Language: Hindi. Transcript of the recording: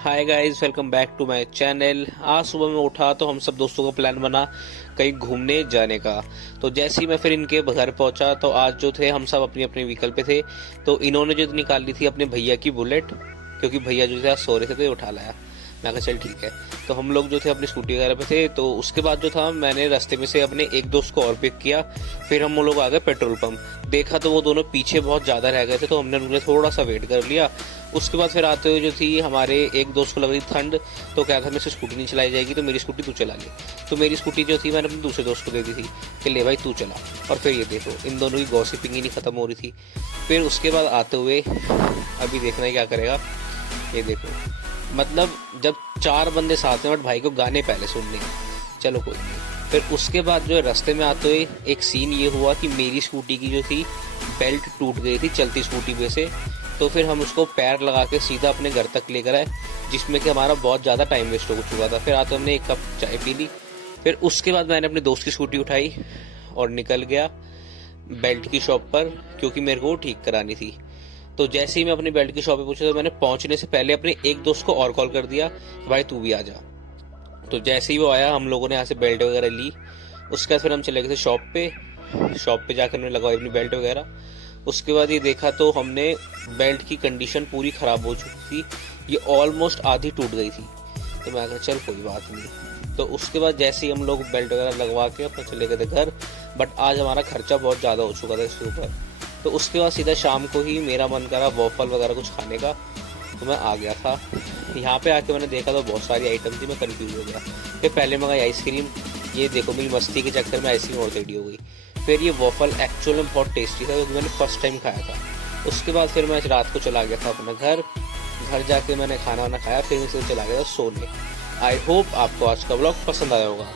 Hi guys, welcome back to my channel. आज सुबह में उठा तो हम सब दोस्तों का प्लान बना कहीं घूमने जाने का। तो जैसे ही मैं फिर इनके घर पहुंचा तो आज जो थे हम सब अपनी अपनी व्हीकल पे थे। तो इन्होंने जो निकाल ली थी अपने भैया की बुलेट, क्योंकि भैया जो थे आज सो रहे थे तो ये उठा लाया। मैं कहा चल ठीक है। तो हम लोग जो थे अपनी स्कूटी वगैरह पे थे। तो उसके बाद जो था मैंने रास्ते में से अपने एक दोस्त को और पिक किया। फिर हम लोग आ गए पेट्रोल पंप। देखा तो वो दोनों पीछे बहुत ज़्यादा रह गए थे, तो हमने उनके थोड़ा सा वेट कर लिया। उसके बाद फिर आते हुए जो थी हमारे एक दोस्त को लग रही ठंड, तो क्या था मेरे से स्कूटी नहीं चलाई जाएगी तो मेरी स्कूटी तू चला ले। तो मेरी स्कूटी जो थी मैंने अपने दूसरे दोस्त को दे दी थी कि ले भाई तू चला। और फिर ये देखो इन दोनों की गॉसिपिंग ही नहीं खत्म हो रही थी। फिर उसके बाद आते हुए अभी देखना है क्या करेगा। ये देखो, मतलब जब चार बंदे साथ में बट भाई को गाने पहले सुनने हैं। चलो कोई नहीं। फिर उसके बाद जो है रास्ते में आते हुए एक सीन ये हुआ कि मेरी स्कूटी की जो थी बेल्ट टूट गई थी चलती स्कूटी पे से। तो फिर हम उसको पैर लगा के सीधा अपने घर तक लेकर आए, जिसमें कि हमारा बहुत ज़्यादा टाइम वेस्ट हो चुका था। फिर आते हमने एक कप चाय पी ली। फिर उसके बाद मैंने अपने दोस्त की स्कूटी उठाई और निकल गया बेल्ट की शॉप पर, क्योंकि मेरे को वो ठीक करानी थी। तो जैसे ही मैं अपनी बेल्ट की शॉप पे पहुंचा तो मैंने पहुंचने से पहले अपने एक दोस्त को और कॉल कर दिया कि भाई तू भी आ जा। तो जैसे ही वो आया हम लोगों ने यहाँ से बेल्ट वगैरह ली। उसके बाद फिर हम चले गए थे शॉप पे जाकर हमने लगवाई अपनी बेल्ट वगैरह। उसके बाद ये देखा तो हमने बेल्ट की कंडीशन पूरी ख़राब हो चुकी थी, ये ऑलमोस्ट आधी टूट गई थी। तो मैं कहा चल कोई बात नहीं। तो उसके बाद जैसे ही हम लोग बेल्ट वगैरह लगवा के अपना चले गए थे घर। बट आज हमारा खर्चा बहुत ज़्यादा हो चुका था इसके ऊपर। तो उसके बाद सीधा शाम को ही मेरा मन करा वॉफल वगैरह कुछ खाने का, तो मैं आ गया था। यहाँ पे आके मैंने देखा तो बहुत सारी आइटम थी, मैं कंफ्यूज हो गया। फिर पहले मंगाई आइसक्रीम, ये देखो मेरी मस्ती के चक्कर में आइसक्रीम और टेढ़ी हो गई। फिर ये वॉफल एक्चुअल में बहुत टेस्टी था क्योंकि मैंने फर्स्ट टाइम खाया था। उसके बाद फिर मैं रात को चला गया था अपना घर जाके मैंने खाना वाना खाया, फिर मैं सीधे चला गया था सोने। आई होप आपको आज का ब्लॉग पसंद आया होगा।